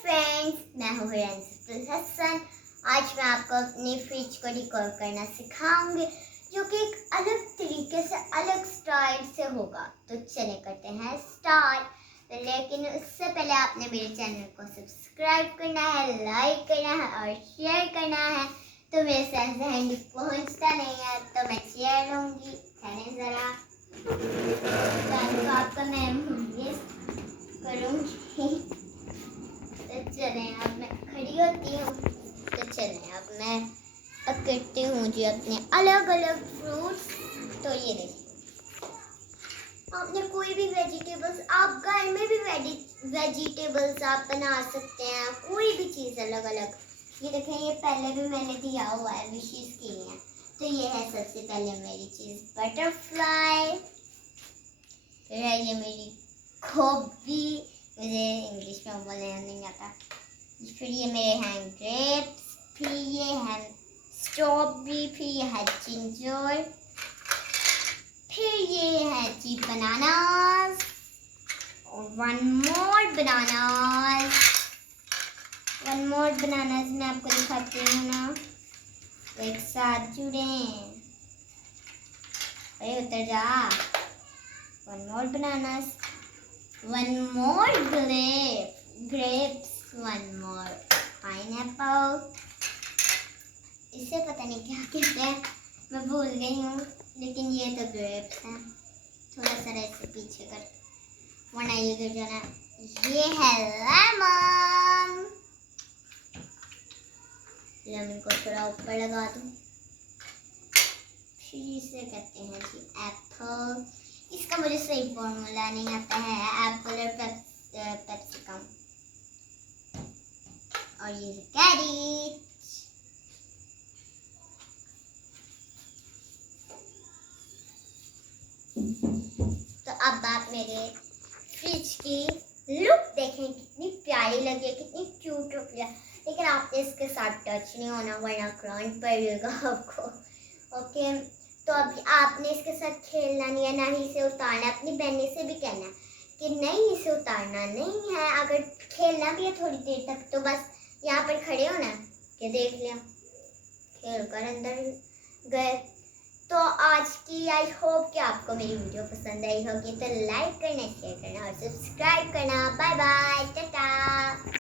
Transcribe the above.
Friends, मैं हूँ हसन। आज मैं आपको अपनी फ्रिज को डेकोर करना सिखाऊंगी, जो कि एक अलग तरीके से, अलग स्टाइल से होगा। तो चले करते हैं स्टार्ट। लेकिन उससे पहले आपने मेरे चैनल को सब्सक्राइब करना है, लाइक करना है और शेयर करना है। तो मेरे साथ हैंड पहुँचता नहीं है, तो मैं चेयर लूँगी। ठहरें ज़रा, तो आपका मैं ये करूँगी। तो चलें, अब मैं खड़ी होती हूँ। तो चलें, अब मैं करती हूँ जी अपने अलग अलग फ्रूट्स। तो ये देखिए, आपने कोई भी वेजिटेबल्स, आप घर में भी वेजिटेबल्स आप बना सकते हैं, कोई भी चीज़ अलग अलग। ये देखें, ये पहले भी मैंने दिया हुआ है, विशेष के लिए। तो ये है सबसे पहले मेरी चीज़ बटरफ्लाई, फिर है ये मेरी गोभी, मुझे इंग्लिश में बोलना नहीं आता। फिर ये मेरे हैं ग्रेप्स, फिर ये है स्ट्रॉबेरी, फिर ये है जिंजर, फिर ये है जी बनानास, और वन मोर बनानास मैं आपको दिखाती हूँ ना, तो एक साथ जुड़े हैं। अरे उतर जा। One more bananas, one more grapes, one more pineapple। इसे पता नहीं क्या कहते हैं, मैं भूल गई हूँ, लेकिन ये तो grapes हैं। थोड़ा सा ऐसे पीछे कर, वरना ये गिर जाना। ये है लेमन को थोड़ा ऊपर लगा दूँ। फिर इसे कहते हैं जी एप्पल। इसका मुझे सही फॉर्मूला नहीं आता है, एप्पल और पेप्सिकम। और ये कैरेट। तो अब आप मेरे फ्रिज की लुक देखें, कितनी प्यारी लगी है, कितनी क्यूट लग रही है। लेकिन आपने इसके साथ टच नहीं होना, वरना करंट पड़ेगा आपको। ओके, तो अभी आपने इसके साथ खेलना नहीं है, ना ही इसे उतारना। अपनी बहन से भी कहना है कि नहीं, इसे उतारना नहीं है। अगर खेलना भी है थोड़ी देर तक, तो बस यहाँ पर खड़े हो ना, कि देख लिया, खेल कर अंदर गए। तो आज की आई होप कि आपको मेरी वीडियो पसंद आई होगी। तो लाइक करना, शेयर करना और सब्सक्राइब करना। Bye bye, Tata.